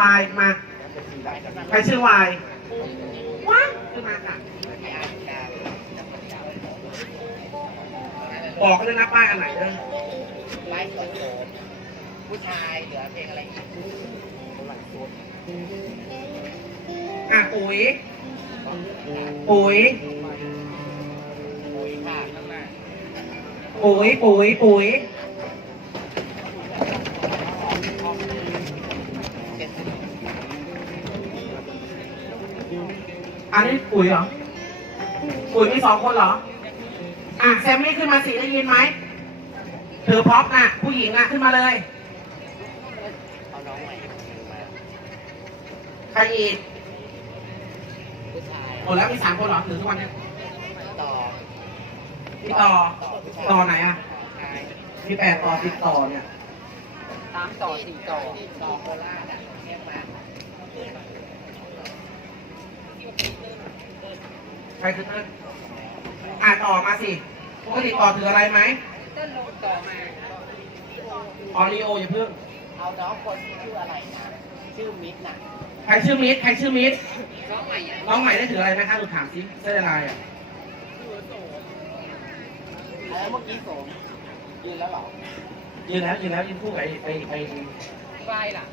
วายมา ใครชื่อวายว้าขึ้นมาค่ะบอกเขาด้วยนะป้ายอันไหนเด้อไลฟ์สดโสมผู้ชายเหลือเพลงอะไรอีกอะปุ๋ยปุ๋ยปุ๋ยค่ะข้างหน้าปุ๋ยปุ๋ย อันนี้ปุ๋ยเหรอ ปุ๋ยมีสองคนเหรอ อะแซมมี่ขึ้นมาสิได้ยินไหมถือพ็อปน่ะ ผู้หญิงอะขึ้นมาเลยใครอีกหมดแล้วมีสามคนเหรอถือทุกวันเนี่ยต่อพี่ต่อ ต่อไหนอะพี่แปดต่อติดต่อเนี่ยสามต่อสี่ต่อต่อโคราชอะเรียกมา ใครคือเต้นอะต่อมาสิปกติต่อถืออะไรไหมเต้นลงต่อมาออริโออย่าเพิ่ง เอาน้องคนที่ชื่ออะไรนะ ชื่อมิดน่ะ ใครชื่อมิตรใครชื่อมิตรน้องใหม่อะน้องใหม่ได้ถืออะไรไหมคะดูถามสิเสื้อลายอะแล้วเมื่อกี้โสมยืนแล้วเหรอยืนแล้วยืนแล้วยืนคู่กับไอ้ไอ้ไอ้ไฟล่ะ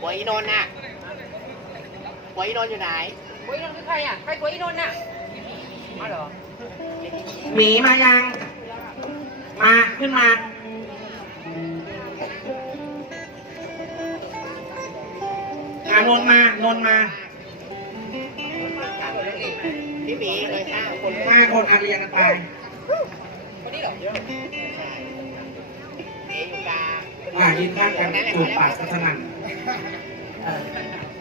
หัวอีนนท์น่ะหัวอีนนท์อยู่ไหน หัวอีนนท์คือใครอะ ใครหัวอีนนท์น่ะอ๋อเหรอ หมีมายัง มาขึ้นมา อ่านนท์มานนท์มาพี่หมีเลยห้าคนห้าคนอาเรียงกันไปคนนี้เหรอเยอะใช่หมีอยู่กลางอ่ายืนข้างกันจูบปากกันสนั่นเ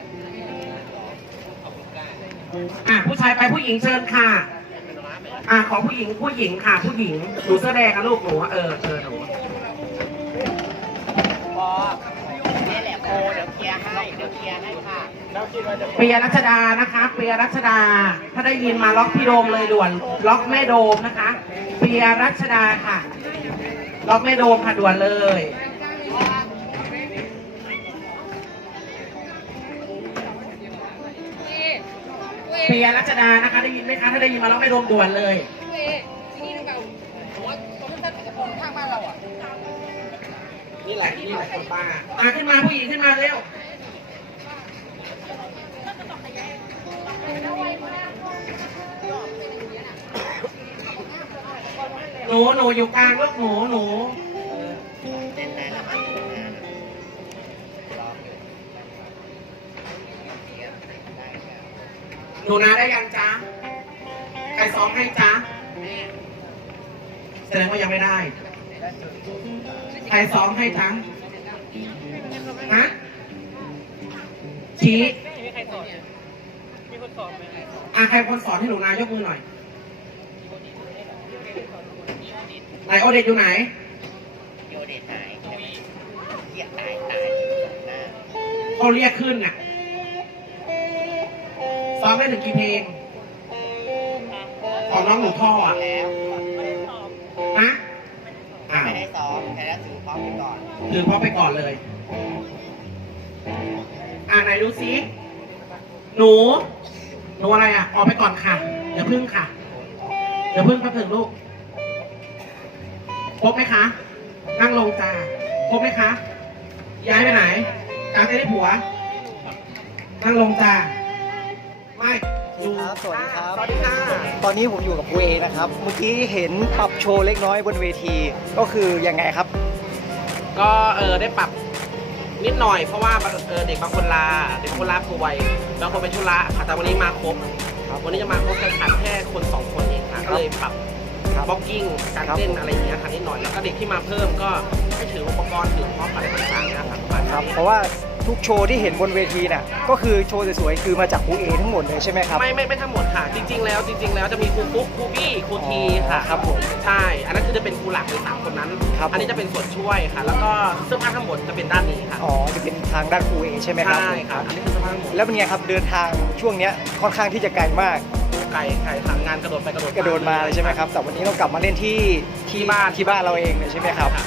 อออะผู้ชายไปผู้หญิงเชิญค่ะ อะขอผู้หญิงผู้หญิงค่ะ ผู้หญิงหนูเสื้อแดงนะลูกหนูเออเออหนูพอนี่แหละโคเดี๋ยวเคลียร์ให้เดี๋ยวเคลียร์ให้ค่ะเปียรัชดานะคะเปียรัชดา ถ้าได้ยินมาล็อกพี่โดมเลยด่วน ล็อกแม่โดมนะคะเปียรัชดาค่ะ ล็อกแม่โดมค่ะด่วนเลย เปียรัชดานะคะได้ยินไหมคะถ้าได้ยินมาล็อกแม่โดมด่วนเลยนี่แหละนี่แหละคนบ้าอะขึ้นมาผู้หญิงขึ้นมาเร็วหนูหนูอยู่กลางลูกหนูหนู หนูนาได้ยังจ๊ะใครซ้อมให้จ๊ะแสดงว่ายังไม่ได้ ใครซ้อมให้จ๊ะฮะชี้อะใครคนสอนให้หนูนายกมือหน่อยไหนโอเดตอยู่ไหนโยเดตหายเรียกตายเขาเรียกขึ้นน่ะ ซ้อมได้ถึงกี่เพลง ของน้องหนูท่ออะแล้วฮะอ้าวไม่ได้ซ้อมแค่แล้วถือพร้อมไปก่อนถือพ่อไปก่อนเลย อ่าไหนดูซิหนู หนูอะไรอะ ออกไปก่อนค่ะอย่าพึ่งค่ะอย่าพึ่งแป๊บหนึงลูกครบไหมคะ นั่งลงจ้าครบไหมคะ ย้ายไปไหนกลางเต็นท์ให้ผัว นั่งลงจ้า ไม่ดูครับสวัสดีครับ สวัสดีค่ะตอนนี้ผมอยู่กับเวนะครับ เมื่อกี้เห็นปรับโชว์เล็กน้อยบนเวที ก็คือยังไงครับ ก็เออได้ปรับนิดหน่อยเพราะว่าเออเด็กบางคนลาเด็กบางคนลาป่วยบางคนเป็นธุระค่ะแต่วันนี้มาครบครับวันนี้จะมาครบกันขาดแค่คนสองคนเองค่ะครับก็เลยปรับครับบล็อกกิ้งการครับเต้นอะไรอย่างเงี้ยค่ะนิดหน่อยแล้วก็เด็กที่มาเพิ่มก็ให้ถืออุปกรณ์ถือพร้อมอะไรต่างๆนะครับประมาณครับนี้เพราะว่า ทุกโชว์ที่เห็นบนเวทีน่ะก็คือโชว์สวยๆคือมาจากครูเอทั้งหมดเลยใช่ไหมครับ ไม่ไม่ไม่ทั้งหมดค่ะ จริง ๆ แล้วจริง ๆ แล้วจะมีครูปุ๊กครูบี้ครูทีค่ะครับผมใช่อันนั้นคือจะเป็นครูหลักเลยสามคนนั้น ครับ อันนี้จะเป็นส่วนช่วยค่ะ แล้วก็เสื้อผ้าทั้งหมดจะเป็นด้านนี้ค่ะอ๋อจะเป็นทางด้านครูเอใช่ไหมครับใช่ครับอันนี้คือเสื้อผ้าทั้งหมดแล้วเป็นไงครับเดินทางช่วงเนี้ยค่อนข้างที่จะไกลมากไก่ไก่ทางงานกระโดดไปกระโดดกระโดดมาเลยใช่ไหมครับแต่วันนี้เรากลับมาเล่นที่ที่บ้านที่บ้านเราเองเลยใช่ไหมครับค่ะ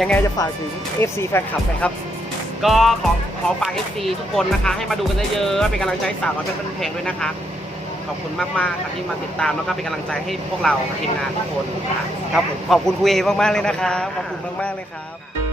ยังไงจะฝากถึง FC แฟนคลับไหมครับ ก็ขอขอฝาก FC ทุกคนนะคะ ให้มาดูกันเยอะๆเป็นกำลังใจให้สาวน้อยเป็นแพงด้วยนะคะ ขอบคุณมากๆค่ะที่มาติดตามแล้วก็เป็นกำลังใจให้พวกเราทีมงานทุกคนค่ะ ครับผมขอบคุณคุยเอมากๆเลยนะครับ ขอบคุณมากๆเลยครับ